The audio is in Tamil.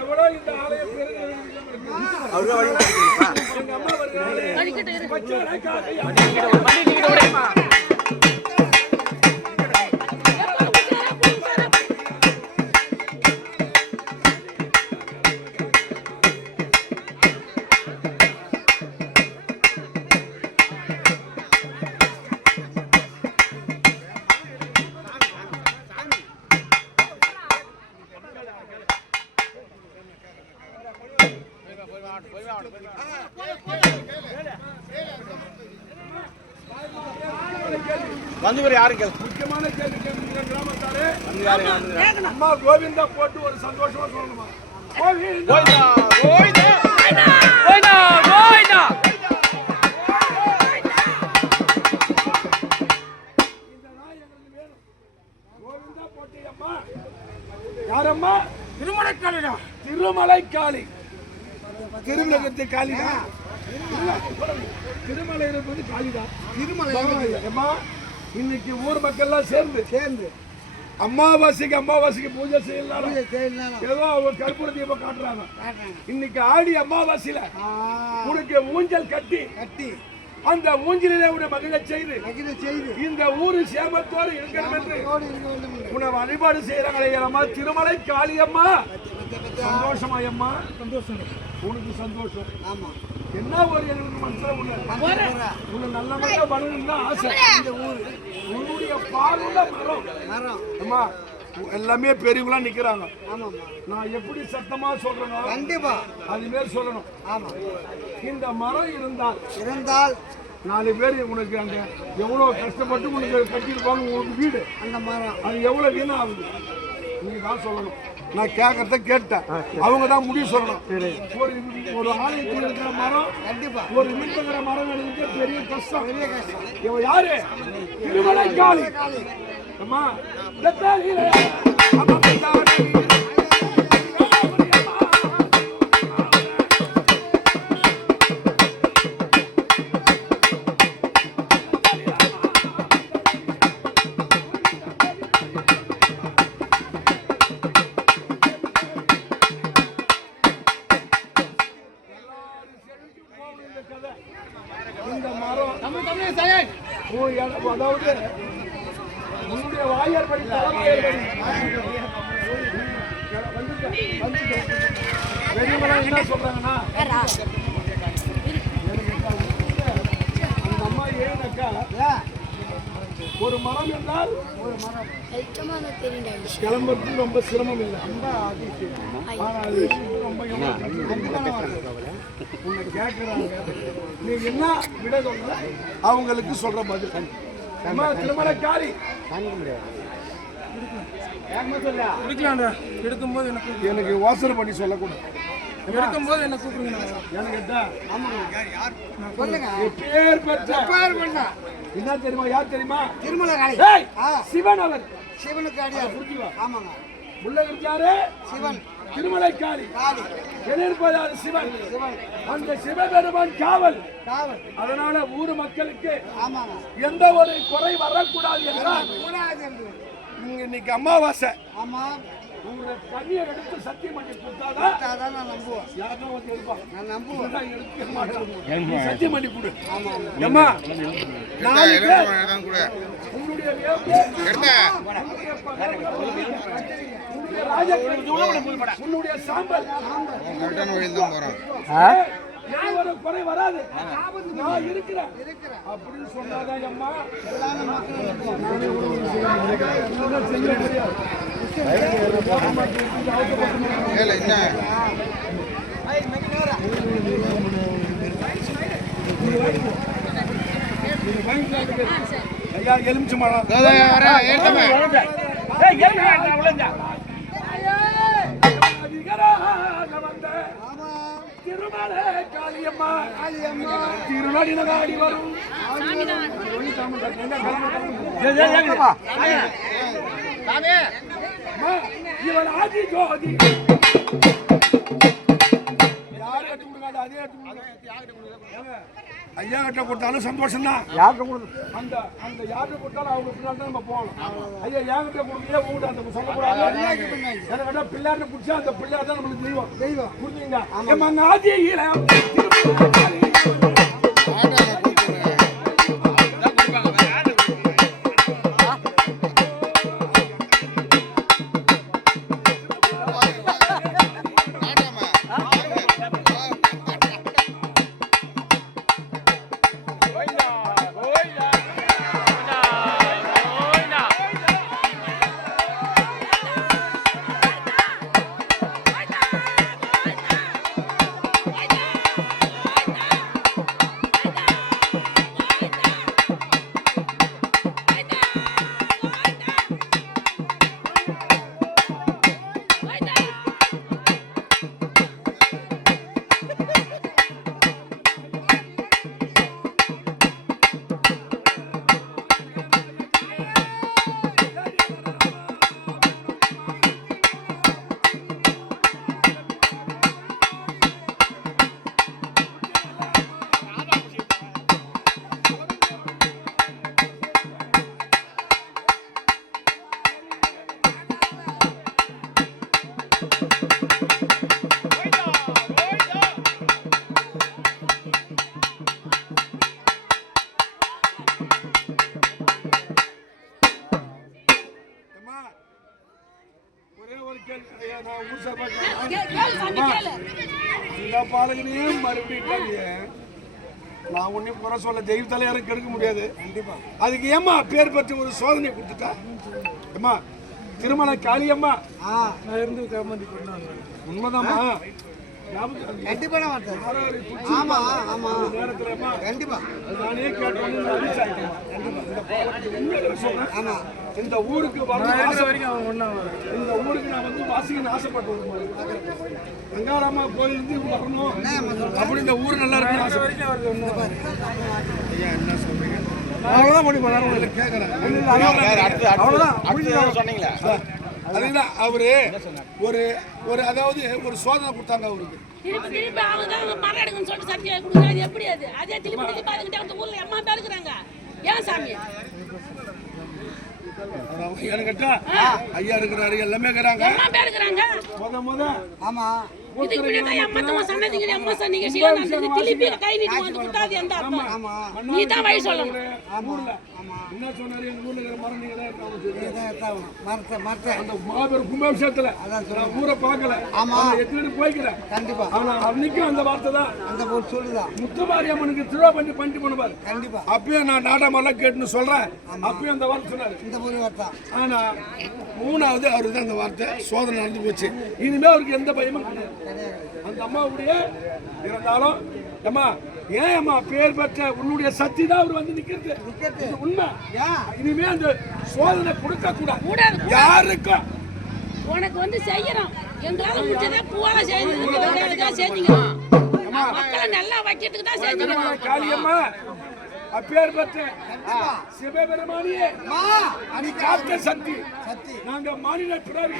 எவ்வளோ இந்த ஆலய வந்து யாருக்கு முக்கியமான கேள்வி கேட்குறீங்க கிராமத்தாரே. அம்மா கோவிந்தா போட்டு ஒரு சந்தோஷமா சொல்லணுமா? கோவிந்தா கோவிந்தா கோவிந்தா கோவிந்தா. இந்த நாய் எங்களுக்கு வேணும். கோவிந்தா போட்டு அம்மா யாரம்மா? திருமலைக்காளிடா. திருமலைக்காளி திருமலகத்து காளிதா. திருமலை இருப்பது காளிதா. திருமலை அம்மா இன்னைக்கு ஊர் மக்கள்லாம் சேர்ந்து அமாவாசைக்கு பூஜை செய்யலாம். ஏதோ அவங்க கற்பூர தீபம் காட்டுறாங்க. இன்னைக்கு ஆடி அமாவாசையில உனக்கு ஊஞ்சல் கட்டி அந்த ஊஞ்சலிலே உன்னை மகிழ செய்து இந்த ஊரு சேமத்தோடு இருக்கணும் என்று உன்னை வழிபாடு செய்யறாங்களே திருமலை காளியம்மா. சந்தோஷமாயம்மா? உனக்கு சந்தோஷம். என்ன ஒரு மனசுல உன்னை நல்ல மக்கள் வரணும் தான் ஆசை. உன்னுடைய பாலுள்ள மரம் அம்மா எல்லாமே பெரியவங்களா நிக்கிறாங்க. நான் எப்படி சத்தமா சொல்றேனோ கண்டிப்பா அதுமாரி சொல்லணும். இந்த மரம் இருந்தால் 4 பேர் உனக்கு அங்க எவ்வளவு கஷ்டப்பட்டு உனக்கு கட்டியிருப்பாங்க. உனக்கு வீடு அந்த மரம் அது எவ்வளவு வீணா ஆகுது நீ தான் சொல்லணும். நான் கேட்கறத கேட்டேன். அவங்க தான் முடிவு சொல்லணும். ஒரு ஆலயத்தில் இருக்கிற மரம் கண்டிப்பா ஒரு வீட்டுக்கிற மரம் எடுத்து பெரிய கஷ்டம். இவன் யாரு? திருமலை காளி அம்மா. இந்த மரம் அதாவது உன்னுடைய வாயார் படி பெரியவங்களாம் என்ன சொல்றாங்கன்னா அந்த அம்மா ஏனாக்கா ஒரு மரம் என்றால் கிளம்புறதுக்கு ரொம்ப சிரமம் இல்லை. ஆனால் ரொம்ப உன்னை கேட்கிறாங்க. நீ என்ன விட சொல்ற அவங்களுக்கு சொல்ற பதில். திருமலை காளி எடுக்கும்போது எனக்கு யோசனை பண்ணி சொல்லக்கூடாது. எடுக்கும்போது என்ன கூப்பிடுங்க என்ன தெரியுமா? யார் தெரியுமா? திருமலை காளி சிவன். அவர் சிவனுக்கு அடியார். ஆமாங்க. உள்ள இருக்காரு சிவன். திருமலை காளி எதிர்ப்பதால் சிவன். அந்த சிவபெருமான் காவல். அதனால ஊர் மக்களுக்கு எந்த ஒரு குறை வரக்கூடாது என்றால் இன்னைக்கு அமாவாசை. உங்களை கண்ணியை எடுத்து சத்தியம் பண்ணி கொடுத்தாதான் நான் நம்புவேன். யாரும் வந்து எடுப்பாங்க. நான் நம்புவேன். எடுக்க மாட்டேன். சத்தியம் பண்ணி கொடு. அம்மா உன்னுடைய சாம்பல் குறை வராது. நான் இருக்கிறேன் அப்படின்னு சொன்னாதான் அம்மா செய்ய முடியாது. ஐயா எலுமிச்சு மரம் திருமலை காளியம்மா திருநடி நகாடி வரும். இவன் ஆதி ஜோதி யாரு? எடுத்து கொடுக்காது, அதே எடுத்து கொடுங்க. ஐயா கிட்ட கொடுத்தாலும் சந்தோஷம் தான். அந்த அந்த யார்கிட்ட கொடுத்தாலும் அவங்க பின்னாடி தான் நம்ம போகணும். ஐயா என்கிட்ட கொடுக்கலையே உங்கள்கிட்ட அந்த சொல்லக்கூடாது. எனக்கு பிள்ளையாட்ட பிடிச்சா அந்த பிள்ளையார் தான் நம்மளுக்கு தெய்வம். புரிஞ்சுங்க. நம்ம ஆதியில பாலகனையும் மறுபடியும் நான் ஒன்னும் குறை சொல்ல தெய்வத்தால யாரும் கெடுக்க முடியாது. அதுக்கு ஏமா பேர் பெற்று ஒரு சோதனை கொடுத்துட்டா ஏமா திருமண காளியம்மா நான் இருந்து உண்மைதாம்மா. கண்டிப்பா ஆமா ஆமா கண்டிப்பா நானே கேட்டேன். ஆமா இந்த ஊருக்கு இந்த ஊருக்கு நான் வந்து வாசிக்கணும்னு ஆசைப்பட்டேன். அங்காளம்மா கோயிலிருந்து வரணும் அப்படி இந்த ஊர் நல்லா இருக்குன்னு ஆசைப்பட்டேன். ஐயா என்ன சொல்றீங்க? அவ்வளவுதான் முடியும் கேட்கறேன். அவ்வளவுதான் சொன்னீங்களா? அதுதான் அவரு ஒரு ஒரு அதாவது ஒரு சோதனை கொடுத்தாங்க அவருக்கு. திருப்பி அவங்க தான் மரம் எடுக்கணும்னு சொல்லிட்டு சத்தியா கொடுக்குறாங்க. எப்படி அது அதே திருப்பி பாருக்கிட்டே அந்த ஊர்ல அம்மா பேர் இருக்கிறாங்க. ஏன் சாமி கேட்டா ஐயா இருக்கிறாரு எல்லாமே இருக்கிறாங்க. அம்மா பேர் இருக்கிறாங்க. முத ஆமா இதுக்கு பின்னாடி அம்மா சொன்னதுக்கு அம்மா சொன்னீங்க சீலன் திருப்பி கை நீட்டு வந்து குட்டாது எந்த அர்த்தம்? நீ தான் வழி சொல்லணும். என்ன சொன்னாரு? எங்க ஊர்ல இருக்கிற மரம் நீங்க மரத்தை அந்த மாபெரும் கும்பாபிஷேகத்துல ஊரை பார்க்கல. எத்தனை போய்க்கிறேன் கண்டிப்பா. ஆனா அன்னைக்கும் அந்த வார்த்தை தான் அந்த ஒரு சொல்லுதான். முத்துமாரியம்மனுக்கு திருவா பண்ணி பண்ணுவாரு. கண்டிப்பா அப்பயும் நான் நாடகமெல்லாம் கேட்டுன்னு சொல்றேன். அப்பயும் அந்த வார்த்தை சொன்னாரு. இந்த ஒரு வார்த்தை. ஆனா மூணாவது அவருக்கு தான் அந்த வார்த்தை சோதனை நடந்து போச்சு. இனிமே அவருக்கு எந்த பயமும் கிடையாது. அந்த அம்மாவுடைய இருந்தாலும் அம்மா ஏன் அம்மா பேர் பெற்ற உன்னுடைய சக்தி தான் அவர் வந்து நிக்கிறது உண்மை. இனிமே அந்த சோதனை கொடுக்க கூடாது யாருக்கும். உனக்கு வந்து செய்யறோம் எங்களால முடிஞ்சதே பூவால செஞ்சீங்க. மக்களை நல்லா வைக்கிறதுக்கு தான் செஞ்சீங்க. காளியம்மா அப்பேர் பெற்ற சிவபெருமானியே காத்த சக்தி. நாங்க மாநில பிறவி